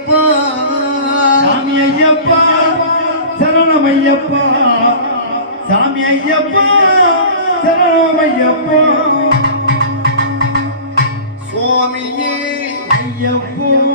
Sami Ayyappa சரணமய்யப்பா Sami Ayyappa சரணமய்யப்பா Sami Ayyappa